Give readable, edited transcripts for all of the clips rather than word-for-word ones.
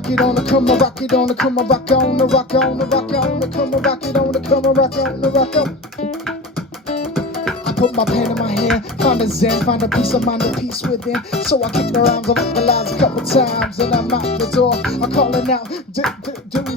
rock it on the, come on, rock it on the, come on, rock on the, rock on the, rock on the, come on, rock it on the, come on, rock on the, rock on. Put my pen in my hand, find a zen, find a peace of mind, a peace within. So I kick their arms, I vocalize a couple times, and I'm out the door. I'm calling out, do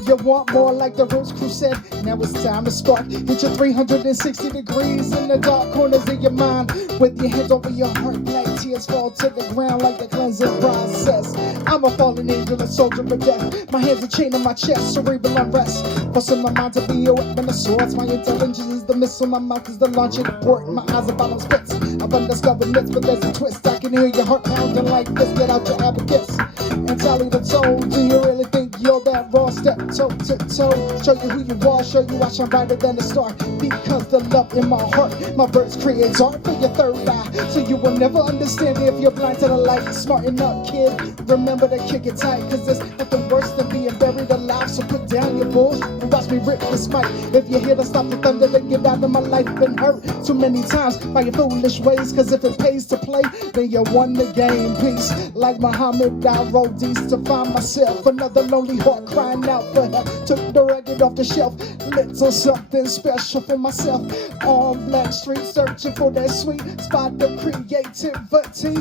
you want more? Like the Rose Crew said, now it's time to spark. Hit your 360 degrees in the dark corners of your mind. With your hands over your heart, like tears fall to the ground like the cleansing process. I'm a fallen angel, a soldier of death. My hands are chained on my chest, cerebral unrest. Forcing my mind to be a weapon of swords. My intelligence is the missile, my mouth is the launching port. My eyes are bottom spits. I've undiscovered myths, but there's a twist. I can hear your heart pounding like this. Get out your abacus and tally the toll. Do you really think you're that raw? Step toe to toe. Show you who you are, show you I shine brighter than a star. Because the love in my heart, my verse creates art for your third eye. So you will never understand if you're blind to the light. Smarten up, kid. Remember to kick it tight, cause there's nothing worse than being buried alive. So put down your bulls and watch me rip this mic. If you're here to stop the thunder, then get out of my life. Been hurt too many times by your foolish ways, cause if it pays to play, then you won the game. Peace, like Muhammad, I rode east to find myself. Another lonely heart crying out for help. Took the record off the shelf, little something special for myself. On Black Street, searching for that sweet spot of creativity.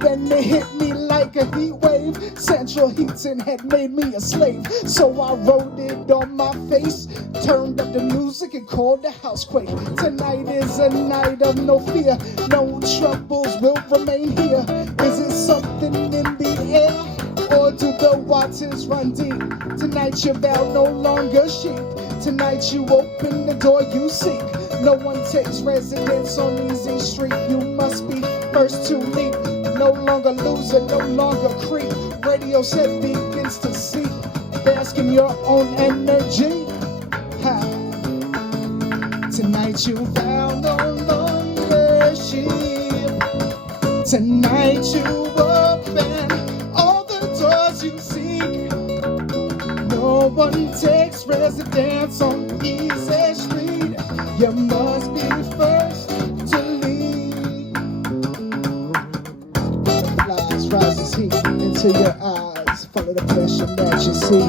Then it hit me like a heat wave. Central heating had made me a slave, so I wrote it on my face. Turned up the music and called the housequake. Tonight is a night of no fear, no troubles will remain here. Is it something in the air, or do the waters run deep? Tonight your vow no longer sheep. Tonight you open the door you seek. No one takes residence on Easy Street. You must be first to leap. No longer loser, no longer creep. Radio set begins to seep. Bask in your own energy. Ha. Tonight you vow no longer sheep. Tonight you open all the doors you seek. No one takes residence on Easy Street. You must be first to leave. Flies rises heat into your eyes. Follow the pressure that you see.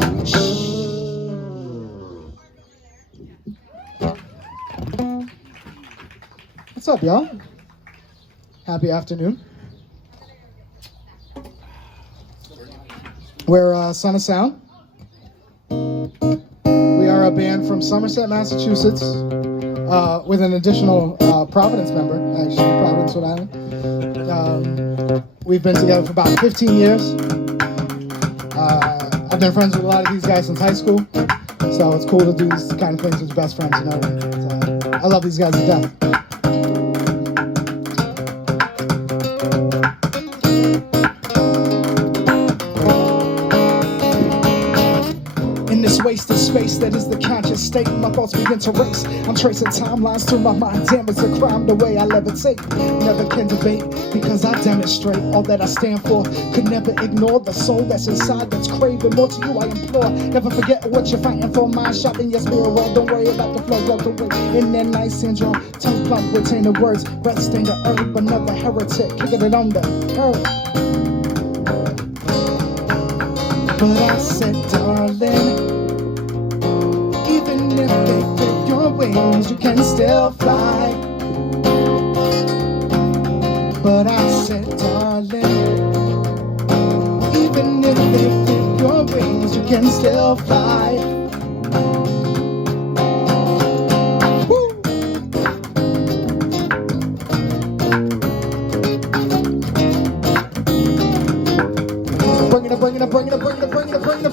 What's up, y'all? Happy afternoon. We're Son of Sound. We are a band from Somerset, Massachusetts, with an additional Providence member, actually, Providence, Rhode Island. We've been together for about 15 years. I've been friends with a lot of these guys since high school, so it's cool to do these kind of things with your best friends, you know. I love these guys to death. Wasted space that is the conscious state. My thoughts begin to race. I'm tracing timelines through my mind. Damn, it's a crime the way I levitate. Never can debate because I demonstrate all that I stand for. Could never ignore the soul that's inside that's craving more. To you I implore, never forget what you're fighting for. Mind shot in your spirit world. Don't worry about the flow. Walk away in that nice syndrome. Tongue plump with tainted words. Breath stain the herb. Another heretic kicking it on the earth. But I said, darling, even if they clip your wings, you can still fly. But I said, darling, even if they clip your wings, you can still fly.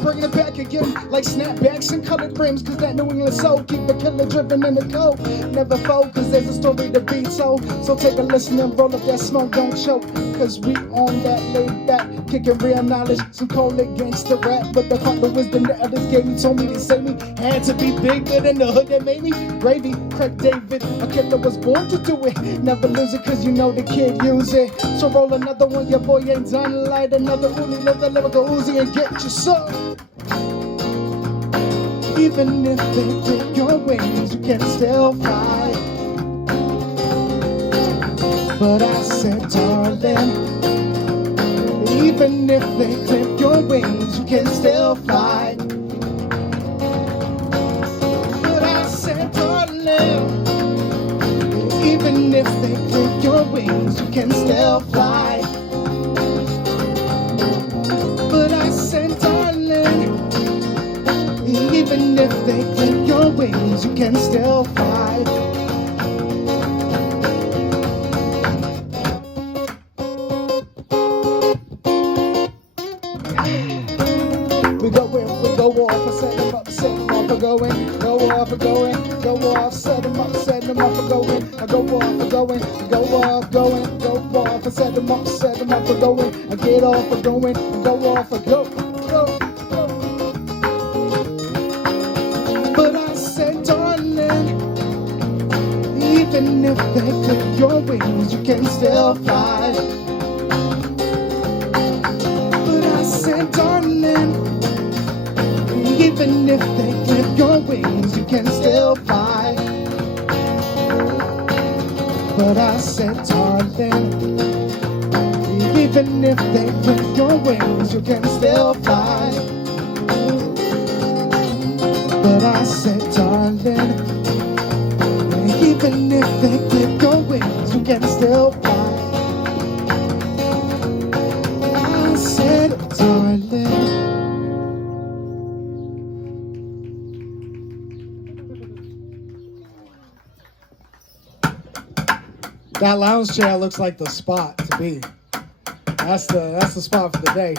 Bringing it back again, like snapbacks and colored rims, cause that New England soul keep the killer driven in the cold. Never fold, cause there's a story to be told. So take a listen and roll up that smoke, don't choke, cause we on that laid back, kicking real knowledge, some cold gangster rap. But the part of wisdom that others gave me told me to save me. Had to be bigger than the hood that made me. Gravy, Craig David, a killer was born to do it. Never lose it, cause you know the kid use it. So roll another one, your boy ain't done. Light another Uli, let the lyrical Uzi and get your soul. Even if they clip your wings, you can still fly. But I said, darling, even if they clip your wings, you can still still fly. But I said, darling, even if they clip your wings, you can still fly. But I said, darling, even if they clip your wings, you can still fly. We go off, I set them up, I go in, go off, I go in, go off, set them up, I go in, I go off, I go in, go off, go in, go off, I set them up, I go in, I get off, I go in, go off, I go. But I said, darling, even if they clip your wings, you can still fly. But I said, darling, even if they clip your wings, you can still fly. But I said, darling, even if they clip your wings, you can still fly. But I said, darling, even if they clip your wings, you can still fly. I said, darling. That lounge chair looks like the spot to be. That's the spot for the day.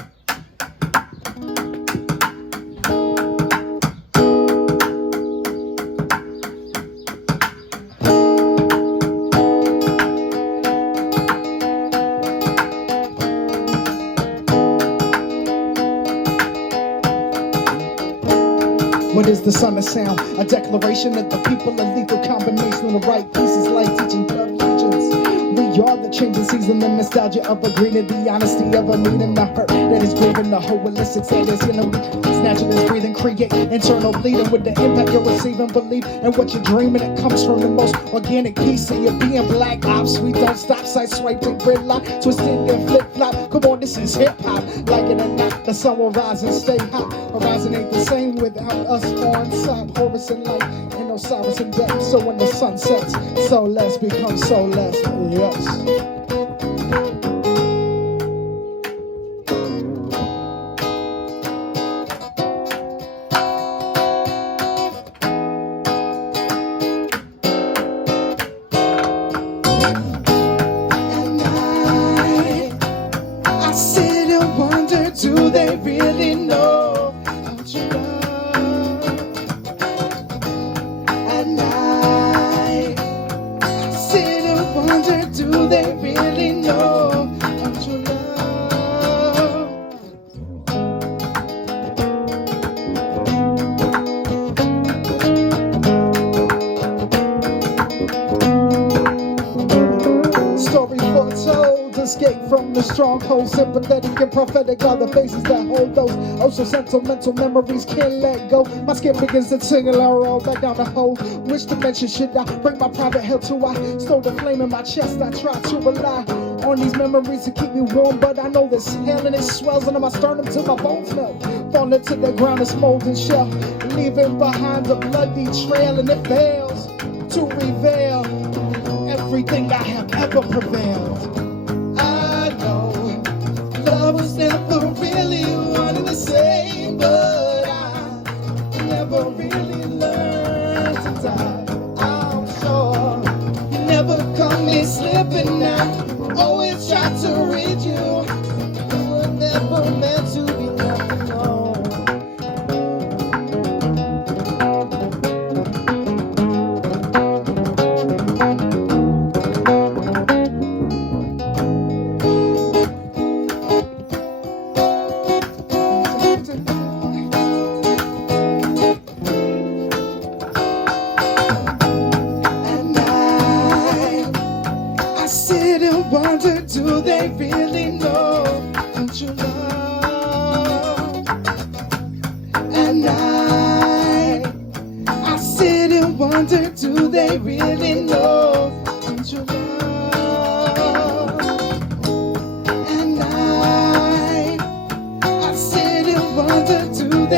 What is the son of sound? A declaration that the people are lethal combination of the right pieces like teaching allegiance. We are the changing season, the nostalgia of a green and the honesty of a need and the hurt that is grieving the whole illicit that is healing. It's natural as breathing, create internal bleeding with the impact you're receiving. Believe in what you're dreaming. It comes from the most organic piece of your being. Black ops, we don't stop. Side swiping, grid lock, twisted and flip flop. Come on, this is hip hop. Like it or not, the sun will rise and stay hot. Horizon ain't the same without us on top. Horus and light, and Osiris and death. So when the sun sets, so less becomes so less. Yes. I sit and wonder, do they really know how to love? At night, I sit and wonder, do they really know how to love? Story foretold, escape from the stronghold, sympathetic and prophetic are the faces that hold those oh so sentimental memories can't let go. My skin begins to tingle and roll back down the hole. Which dimension should I bring my private hell to? I stole the flame in my chest. I try to rely on these memories to keep me warm, but I know this hell and it swells under my sternum till my bones melt. Falling to the ground, it's molten shell, leaving behind a bloody trail, and it fails to reveal everything I have ever prevailed. I know love was never really one and the same, but I never really learned to die. I'm sure you never caught me slipping now. Always tried to read you. You were never meant to be left alone. Wonder, do they really know how to love? At night, I sit and wonder, do they really know how to love? At night, I sit and wonder, do they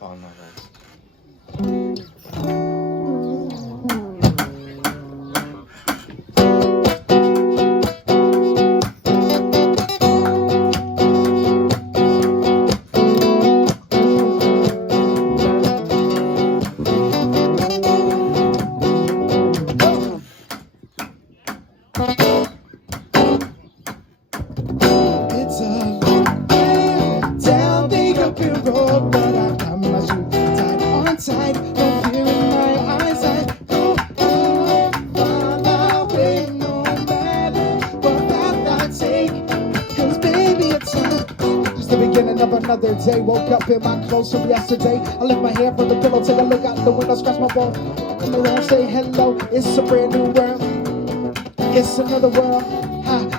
Found my legs. It's a long way down the open road, but I got my shoes tied on tight. No fear in my eyes. I go on my way, no matter what path I take. 'Cause baby, it's just the beginning of another day. Woke up in my clothes from yesterday. I lift my hand from the pillow, take a look out the window, scratch my ball. Come around, say hello. It's a brand new world. It's another world.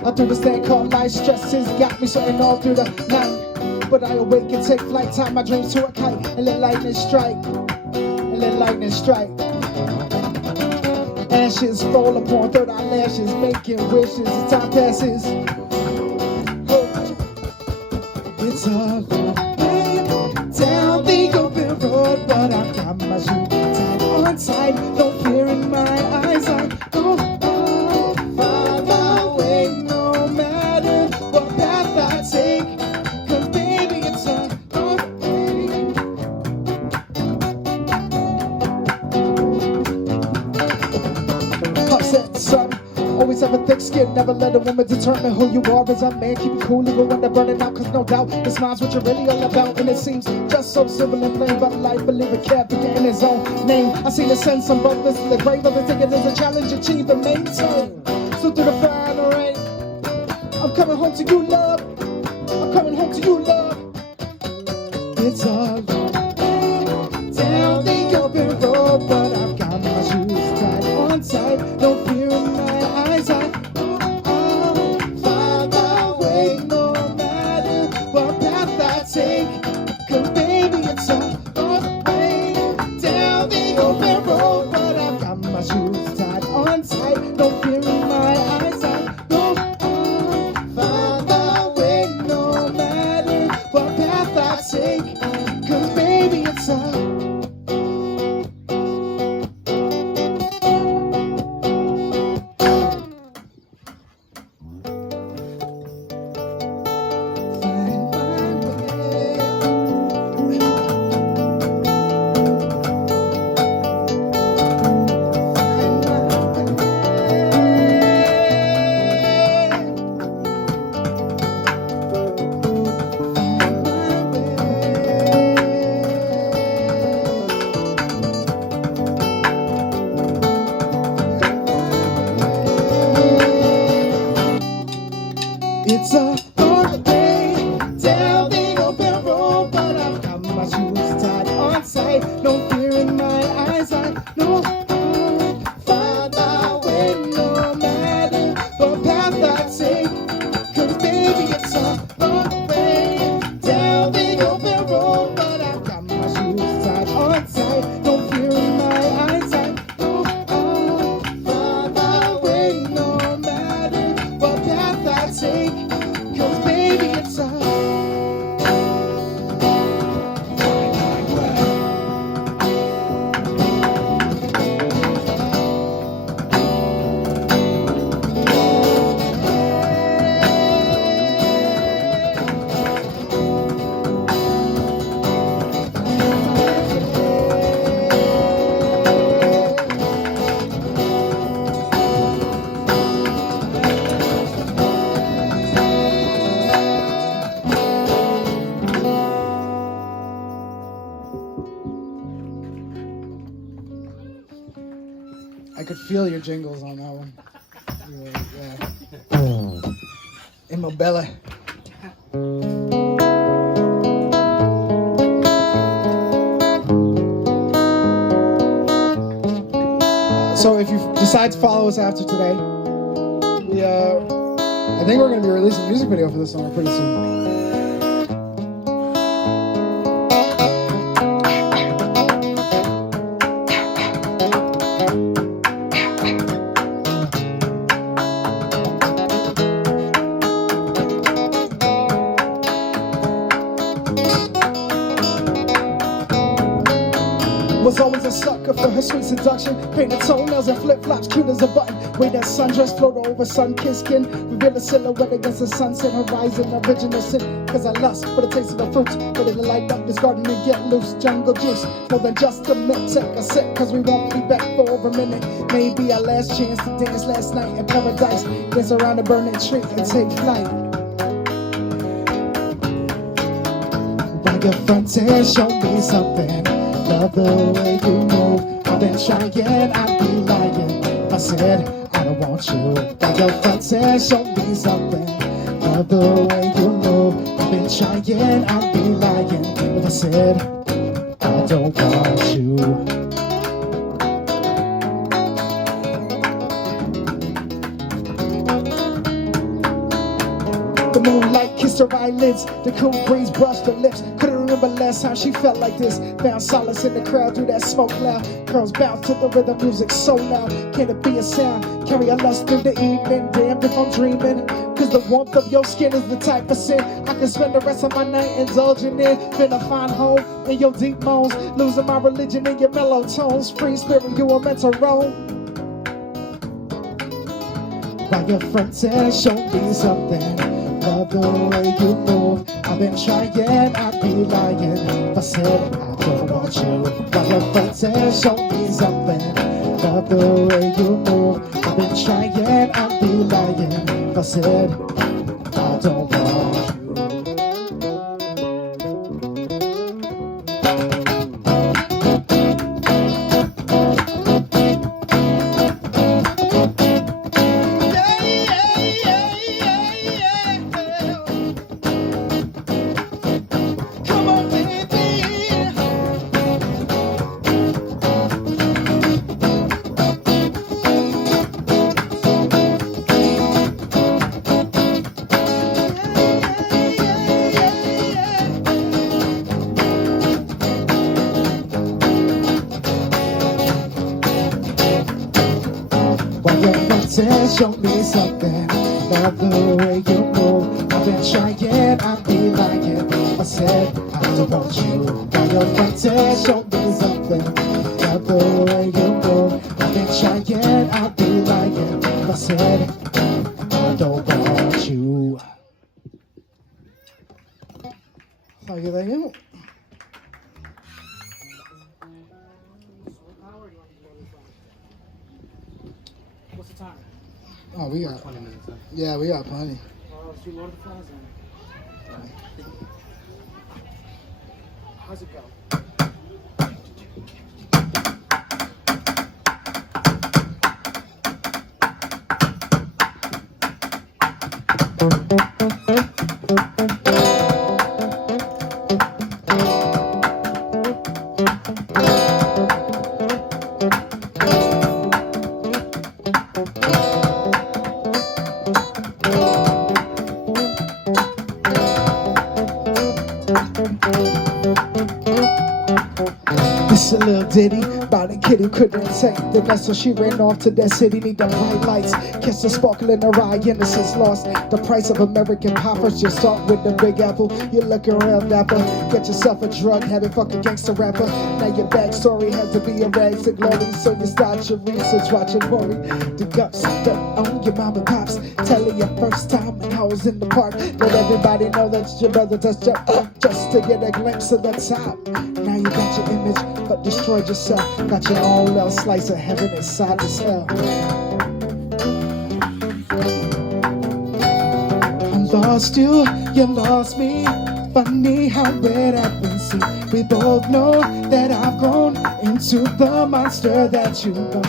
I do this thing called life. Stresses got me sweating all through the night. But I awake and take flight, tie my dreams to a kite, and let lightning strike. And let lightning strike. Ashes fall upon third eyelashes, making wishes as time passes. It's a long way down the open road, but I got my shoes tied on tight. No fear in my eyes. I go find my way, no matter what path I take. 'Cause baby, it's a long way. Upset son, always have a thick skin. Never let a woman determine who you are as a man. Keep it cool even when they're burning out, 'cause no doubt this mind's what you're really all about. And it seems just so simple and plain, but life believe it can't begin in his own name. I see the sense on both this is the grave of the thinking is a challenge achieved and maintained. So through the fire and the rain, I'm coming home to you, love. I'm coming home to you, love. It's a long way down the open road, but I've got my shoes tied on tight. No fear in my eyes. I find my way, no matter what path I take. 'Cause baby, it's a long way down the open road, but I've got my shoes tied on tight. No fear in my eyes. I go find my way, no matter what path I take. 'Cause baby, it's a find my way. It's a long way down the open road, but I've got my shoes tied on tight. No fear in my eyes. I know I'll find my way, no matter what path I take. 'Cause baby, it's a long way down the open road, but I've got my shoes tied on tight. No fear in my eyes. I know I'll find my way, no matter what path I take. 'Cause baby, it's a I could feel your jingles on that one. Yeah. In my belly. So if you decide to follow us after today, I think we're going to be releasing a music video for this song pretty soon. Was always a sucker for her sweet seduction. Painted toenails and flip-flops, cute as a button. Way that sundress float over sun-kissed skin. Reveal a silhouette against the sunset horizon. Original sin, cause I lust for the taste of the fruits. Ready to light up this garden and get loose. Jungle juice, more than just a mint. Take a sip, cause we won't be back for over a minute. Maybe our last chance to dance last night in paradise. Dance around a burning tree and take flight. While your friends here show me something. Love the way you move. I've been trying, I'd be lying if I said I don't want you. While your friends here show me something. Love the way you move. I've been trying, I'd be lying if I said I don't want you. The moonlight kissed her eyelids. The cool breeze brushed her lips. Couldn't remember last time she felt like this. Found solace in the crowd through that smoke cloud. Girls bounce to the rhythm, music so loud. Can it be a sound? Carry a lust through the evening. Damned if I'm dreaming. Cause the warmth of your skin is the type of sin I can spend the rest of my night indulging in. Finna find home in your deep moans. Losing my religion in your mellow tones. Free spirit, you were meant to roam. While your friends here show me something. Love the way you move. I've been trying, I'd be lying if I said I don't want you. While your friends here show me something. Love the way you move. I've been trying, I'd be lying if I said I don't want you. Show me something, love the way you move. I've been trying, I'd be lying if I said I don't want you. While your friends say, show me something, love the way you move. I've been trying, I'd be lying if I said I don't want you. How you like it? What's the time? Oh, we got 20 minutes left. Yeah, we got plenty. Let's do Lord of the Flies then. How's it go? This a little ditty about a kid who couldn't take the mess, so she ran off to that city. Need the bright lights, kiss the sparkle in her eye, innocence lost. The price of American poppers, just start with the Big Apple. You look around dapper, get yourself a drug habit, fuck a gangster rapper. Now your backstory has to be a rags to glory, so you start your research, watch it worry. The guts that on your mom and pops, telling your first time and hoes in the park. Let everybody know that your brother touched your up just to get a glimpse of the top. Now you got your image, but destroyed yourself. Got your own little slice of heaven inside this hell. I lost you, you lost me. Funny how it happens. See, we both know that I've grown into the monster that you know.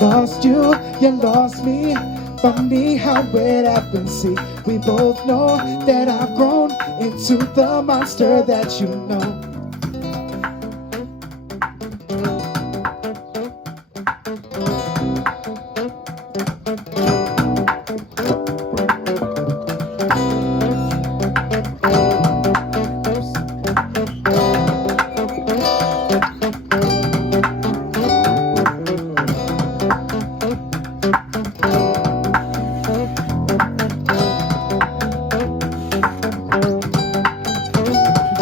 Lost you, you lost me. Funny how it happens. See, we both know that I've grown into the monster that you know.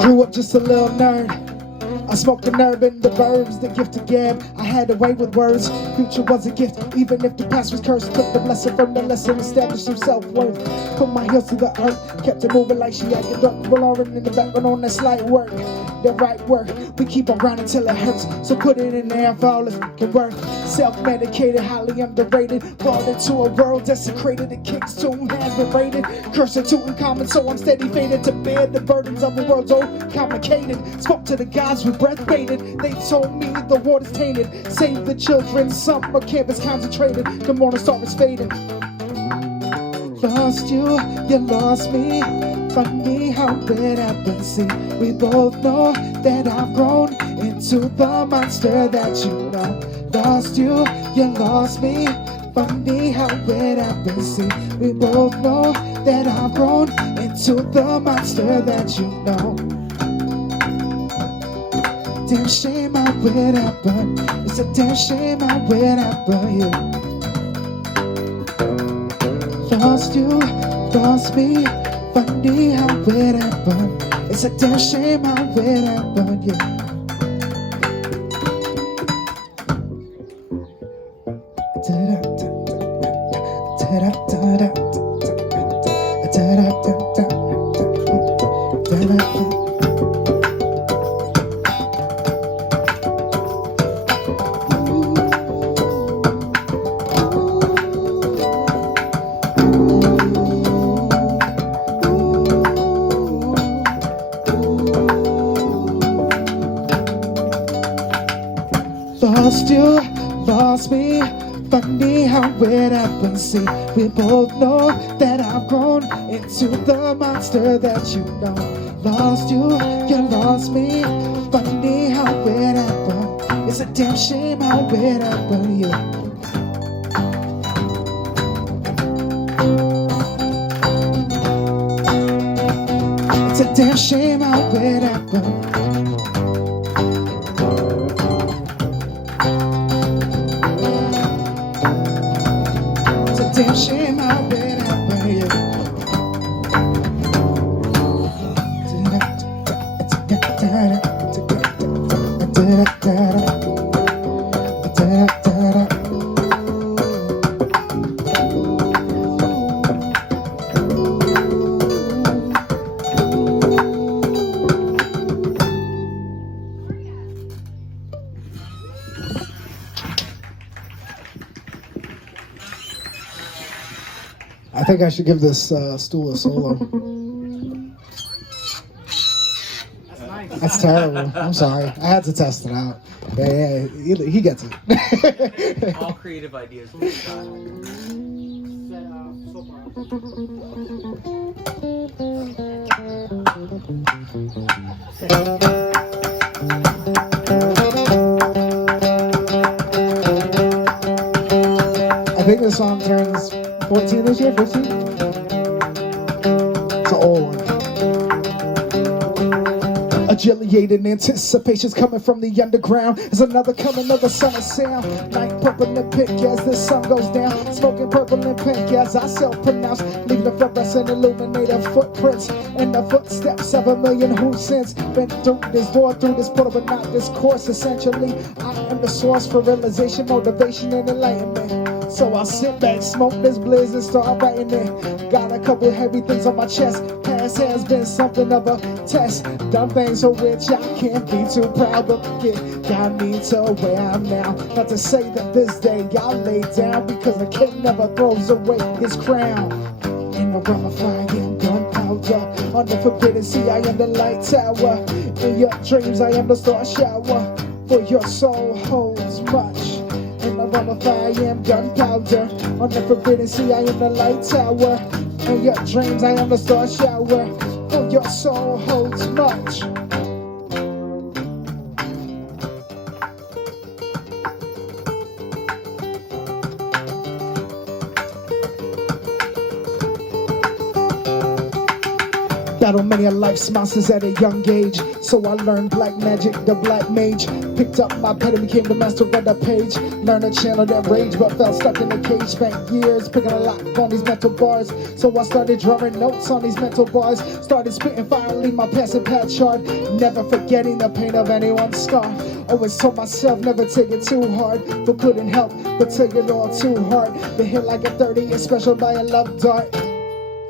Grew up just a little nerd, I smoked the nerve in the verbs, the gift to gab. I had a way with words, future was a gift. Even if the past was cursed, took the blessing from the lesson, established some self-worth. Put my heels to the earth, kept it moving like she had the duck, roaring in the background on that slight work. The right work, we keep on grinding till it hurts. So put it in there for all it's fucking worth. Self-medicated, highly underrated. Brought into a world desecrated, it kicks tune, has been rated. Cursing to uncommon, so I'm steady faded to bear the burdens of the world's old complicated. Spoke to the gods with breath baited. They told me the water's tainted. Save the children, summer camp is concentrated. The morning star is fading. Lost you, you lost me. Funny how it happened. See, we both know that I've grown into the monster that you know. Lost you, you lost me. Funny how it happened. See, we both know that I've grown into the monster that you know. Damn shame how it happened. It's a damn shame how it happened, yeah. Lost you, lost me. Funny how it happened. It's a damn shame how it happened, yeah. Lost you, lost me. Funny how it happened. See, we both know that I've grown into the monster that you know. Lost you, you lost me. Funny how it happened. It's a damn shame how it happened, yeah. It's a damn shame how it happened. Damn shame how it happened, yeah. I think I should give this stool a solo. That's nice. That's terrible. I'm sorry. I had to test it out. Yeah, he gets it. All creative ideas. I think this song turns 14 this year, 15? It's an old one. Agiliated anticipations coming from the underground. There's another coming of the summer sound. Night purple and pink as the sun goes down. Smoking purple and pink as I self-pronounce. Leaving the fluorescent illuminated footprints in the footsteps of a million who since been through this door, through this portal, but not this course. Essentially, I am the source for realization, motivation, and enlightenment. So I'll sit back, smoke this blizz, and start writing it. Got a couple heavy things on my chest. Past has been something of a test. Done things for which I can't be too proud, but it got me to where I'm now. Not to say that this day I'll lay down, because a king never throws away his crown. In the realm of fire and gunpowder, on the forbidden sea I am the light tower. In your dreams I am the star shower, for your soul holds much. In the realm of fire and gunpowder, on the forbidden sea I am the light tower. In your dreams I am the star shower, for your soul holds much. Battled many of life's monsters at a young age. So I learned black magic, the black mage. Picked up my pen and became the master of the page. Learned to channel that rage, but felt stuck in the cage. Spent years picking a lock on these mental bars. So I started drawing notes on these mental bars. Started spitting fire, leave my passing pad shard. Never forgetting the pain of anyone's scar. Always told myself never take it too hard, but couldn't help but take it all too hard. Been hit like a 30 and special by a love dart.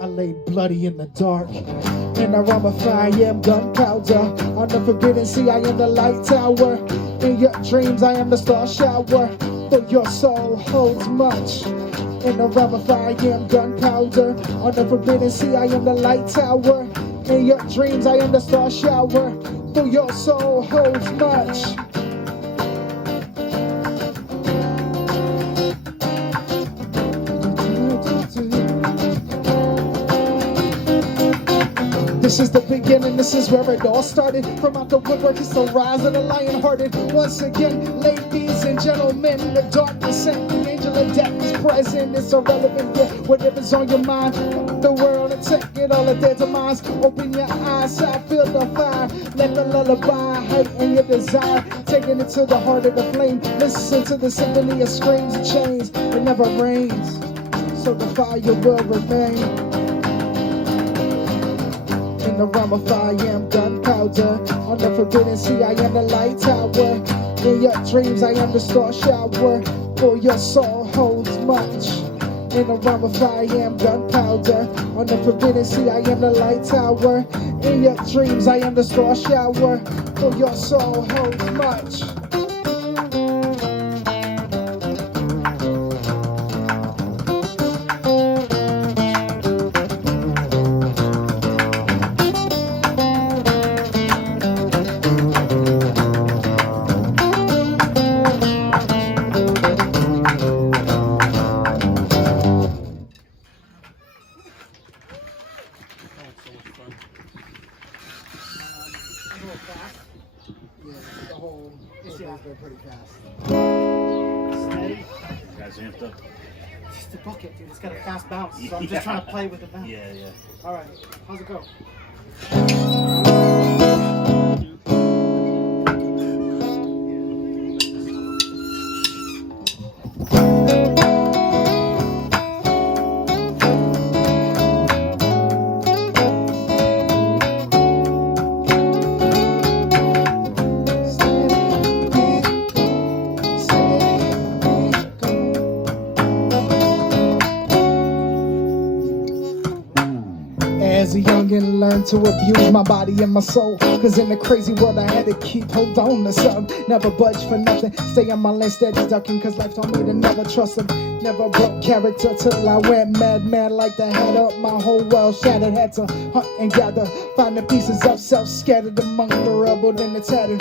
I lay bloody in the dark. In the realm of fire, I am gunpowder. On the forbidden sea, I am the light tower. In your dreams, I am the star shower. For your soul holds much. In the realm of fire, I am gunpowder. On the forbidden sea, I am the light tower. In your dreams, I am the star shower. For your soul holds much. This is the beginning, this is where it all started. From out the woodwork, it's the rise of the lion-hearted. Once again, ladies and gentlemen, the darkness and the angel of death is present. It's irrelevant, yeah, whatever's on your mind. Fuck the world and take it all at their demise. Open your eyes, I feel the fire. Let the lullaby heighten your desire. Taking it to the heart of the flame. Listen to the symphony of screams and chains. It never rains, so the fire will remain. In the realm of fire, I am gunpowder. On the forbidden sea, I am the light tower. In your dreams, I am the star shower. For your soul holds much. In the realm of fire, I am gunpowder. On the forbidden sea, I am the light tower. In your dreams, I am the star shower. For your soul holds much. Pretty fast. Steady. Guys amped up. It's the bucket, dude. It's got a fast bounce, so I'm just trying to play with the bounce. Yeah, yeah. All right. How's it go? As a youngin', learned to abuse my body and my soul. Cause in the crazy world I had to keep hold on to something. Never budge for nothing, stay on my lane steady ducking. Cause life taught me to never trust them. Never broke character till I went mad like the head up. My whole world shattered, had to hunt and gather. Find the pieces of self scattered among the rubble and the tattered.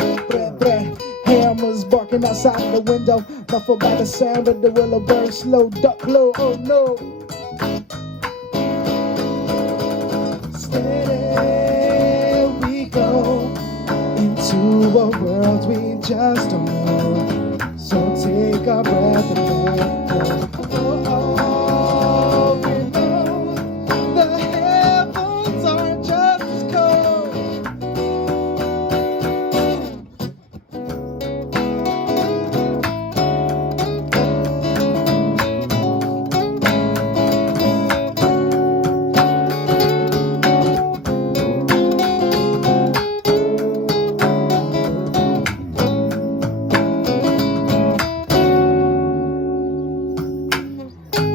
Hammers barking outside the window, muffled by the sound of the willow bird. Slow duck low, oh no. Steady we go into a world we just don't know. So take a breath and let go. Oh, we know the heavens aren't just cold.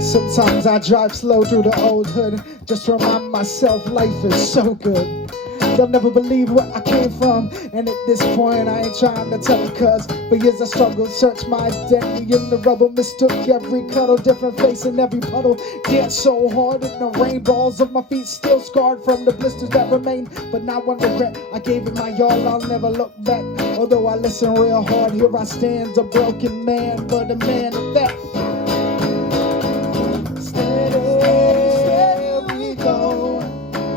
Sometimes I drive slow through the old hood, just to remind myself life is so good. They'll never believe where I came from, and at this point I ain't trying to tell it. Cause for years I struggled, searched my identity in the rubble, mistook every cuddle, different face in every puddle. Danced so hard in the rain, balls of my feet still scarred from the blisters that remain. But not one regret, I gave it my all, I'll never look back. Although I listen real hard, here I stand, a broken man, but a man of that.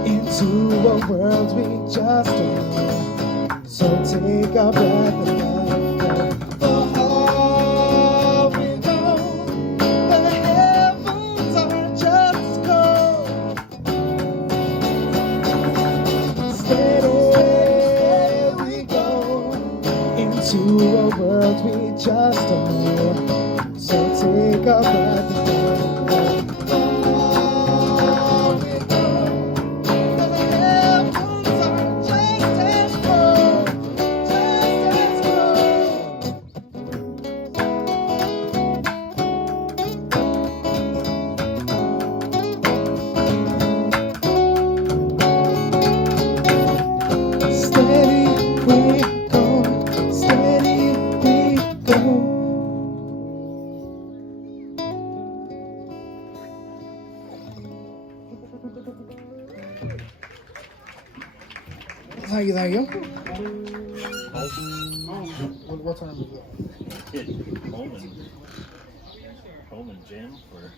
Into a world we just don't know. So take a breath and let go. For all we know, the heavens aren't just cold. to a world we just don't know. So take a breath and Thank you. What time is it? Home and gym for.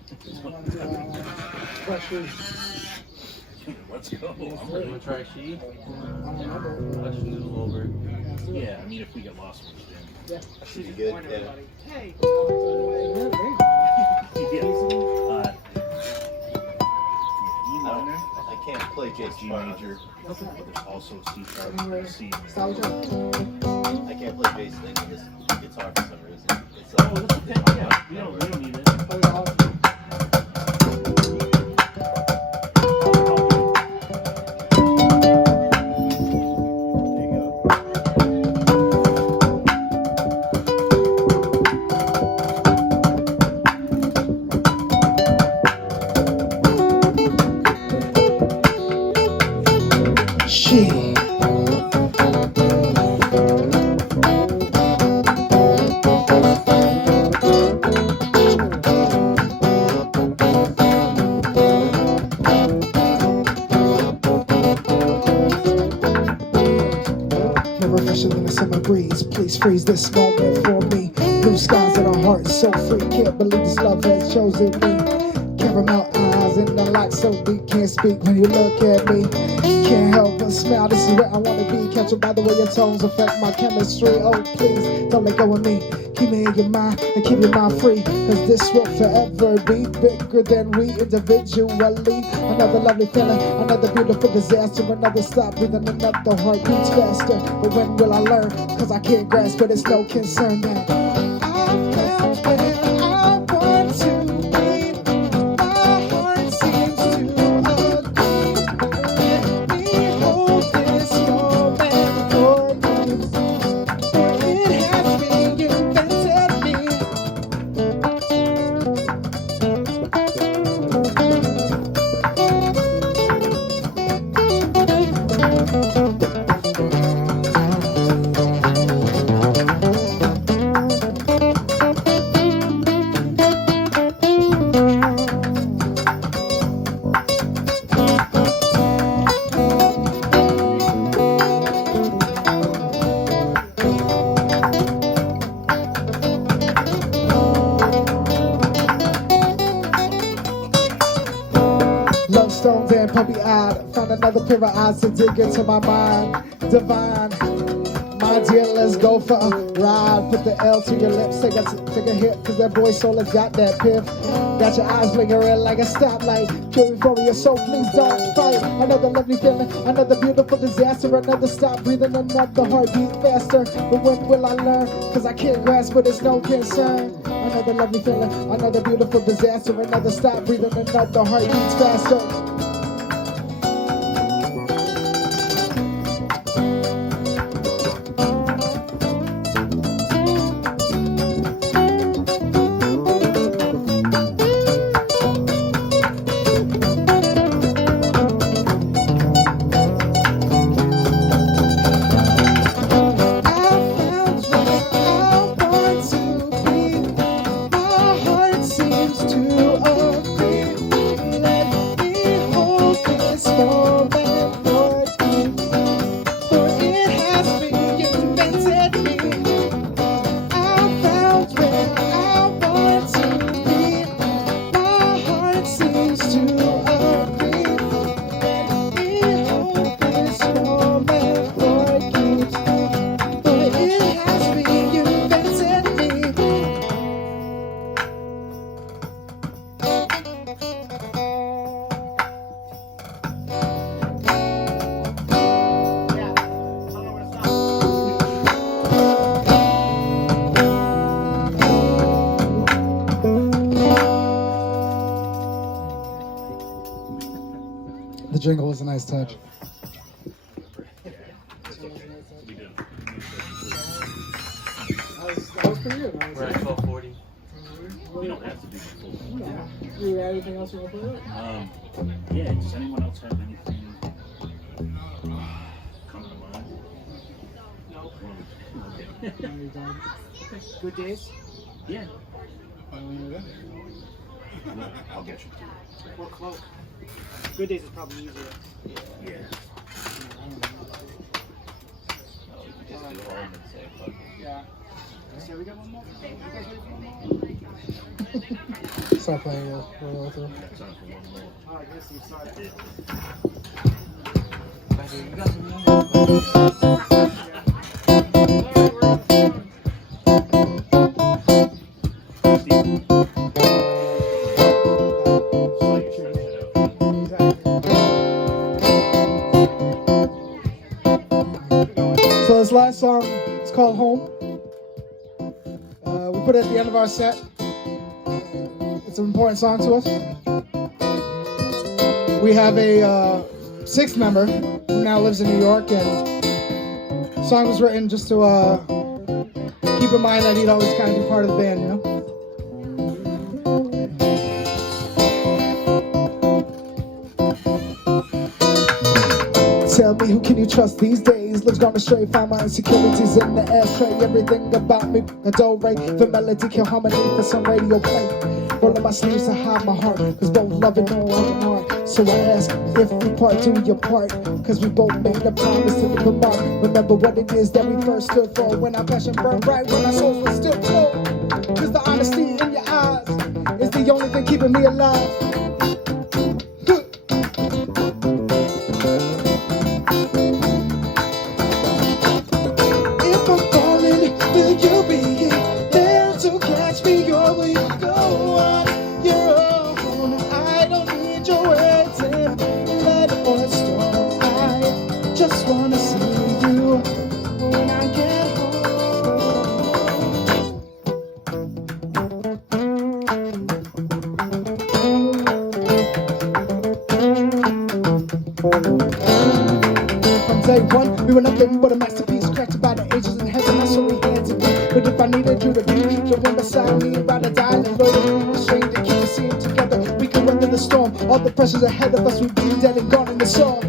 Let's go. I'm ready to try sheet. know. Let's noodle over. Yeah, I mean, if we get lost, we'll just Yeah. Should be good. Yeah. Hey. I can't play J G sharp. major. There's also C sharp, C. I can't play bass thing on this guitar for some reason. It's Oh, that's okay. Yeah, we don't need it. She. Never fresher than a summer breeze. Please freeze this moment for me. Blue skies and a heart so free. Can't believe this love has chosen me. Caramel eyes and the light so deep. Can't speak when you look at me. Can't help but smile. This is where I wanna be. Captured by the way your tones affect my chemistry. Oh please, don't let go of me. Keep me in your mind and keep your mind free. Cause this will forever be bigger than we individually. Another lovely feeling, another beautiful disaster. Another stop breathing, another heart beats faster. But when will I learn? Cause I can't grasp it, it's no concern that I found where I want to be. My heart seems to agree. Let me hold this moment for you. It has reinvented me. Love stones and puppy eyed. Found another pair of eyes to dig into my mind. Divine. My dear, let's go for a ride. Put the L to your lips, take a hit, cause that boy soul has got that piff. Got your eyes blinking red like a stoplight. Pure euphoria, so please don't fight. Another lovely feeling, another beautiful disaster. Another stop breathing, another heartbeat faster. But when will I learn? Cause I can't grasp, but it's no concern. Another lovely feeling, another beautiful disaster. Another stop breathing, another heartbeat faster. Seems to agree. Let me was a nice touch. We did. That was pretty good. We're at 12:40. We don't have to do the full. You got anything else you want to put in? Yeah. Does anyone else have anything coming to mind? No. Okay. Good days. Yeah. I'll get you through. Or cloak. Good days is probably easier. Yeah. No, we can just do home and say, fuck it. Yeah. So we got one more. You guys ready for one more? Start playing. We'll roll through. Time for one more. Oh, I guess you started. You got some So this last song, it's called Home. We put it at the end of our set. It's an important song to us. We have a sixth member who now lives in New York, and the song was written just to keep in mind that he'd always kind of be part of the band, you know? Tell me, who can you trust these days? Lives gone astray, find my insecurities in the ashtray. Everything about me, a dull ray. For melody, kill harmony, for some radio play. Rolling my sleeves to hide my heart, cause both love and know I'm hard. So I ask, if we part, do your part. Cause we both made a promise to leave a mark. Remember what it is that we first stood for. When our passion burned bright, when our souls were still cold. Cause the honesty in your eyes is the only thing keeping me alive. If I'm falling, will you be there to catch me, or will you go on your own? I don't need your words in blood or stone. I just wanna see you when I get From day one, we were nothing but a masterpiece, crafted by the angels in heaven. That's what we had to be. But if I needed you to be the one beside me, ride or die, let's roll the string to keep us singing together. We can weather the storm. All the pressures ahead of us, we'd be dead and gone in the song.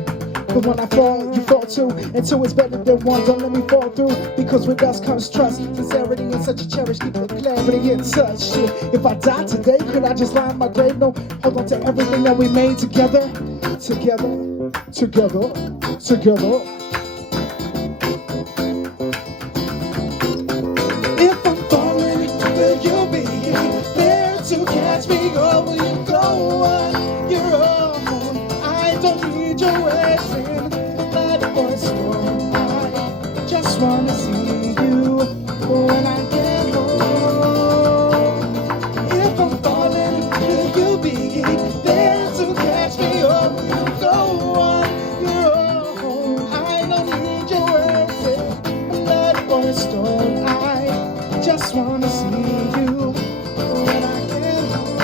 But when I fall, you fall too. And two is better than one. Don't let me fall through. Because with us comes trust, sincerity, and such a cherish. Keep the clarity in touch. Shit. If I die today, could I just lie in my grave? No, hold on to everything that we made together. Together, together, together. If I'm falling, will you be there to catch me, or will you go on your own? I don't need your words in blood or stone. I just wanna see you when I get home. If I'm falling, will you be there to catch me, or will you go on your own? I don't need your words in blood or stone. I just wanna see you when I get home.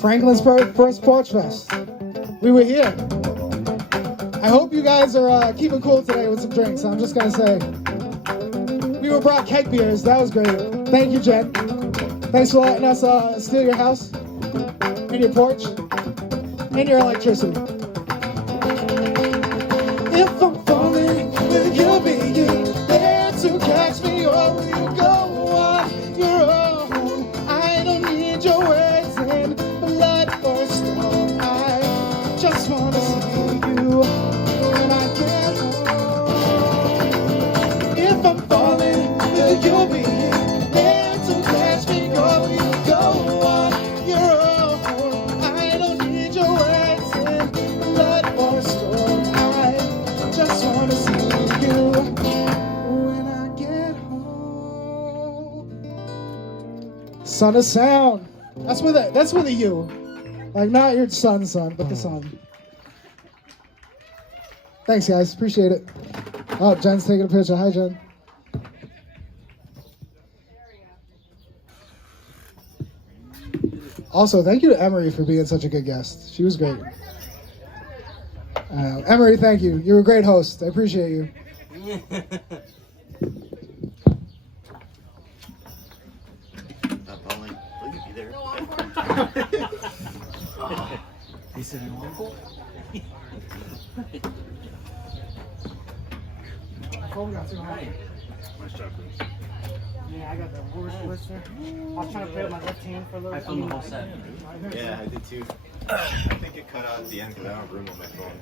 Franklin's first Porch Fest. We were here. I hope you guys are keeping cool today with some drinks. I'm just gonna say, we were brought keg beers. That was great. Thank you, Jen. Thanks for letting us steal your house and your porch and your electricity. If I'm falling, will you be there to catch me, or will you go on your own? I don't need your words in blood or stone. I just wanna see you when I get home. If I'm falling, will you be there to catch me, or will you go on your own? I don't need your words in blood or stone. I just wanna see you when I get home. Son of sound. That's with a you. Like not your son, but the son. Thanks guys, appreciate it. Oh, Jen's taking a picture. Hi Jen. Also, thank you to Emery for being such a good guest. She was great. Emery, thank you. You're a great host. I appreciate you. Not bowling. Look at you there. He said, "You want to?" Cole got too high. Nice job, Chris. Yeah, I got the worst blister. I was trying to play with my left hand for a little I bit. filmed the whole set. Yeah, I did too. I think it cut out at the end because I don't have room on my phone.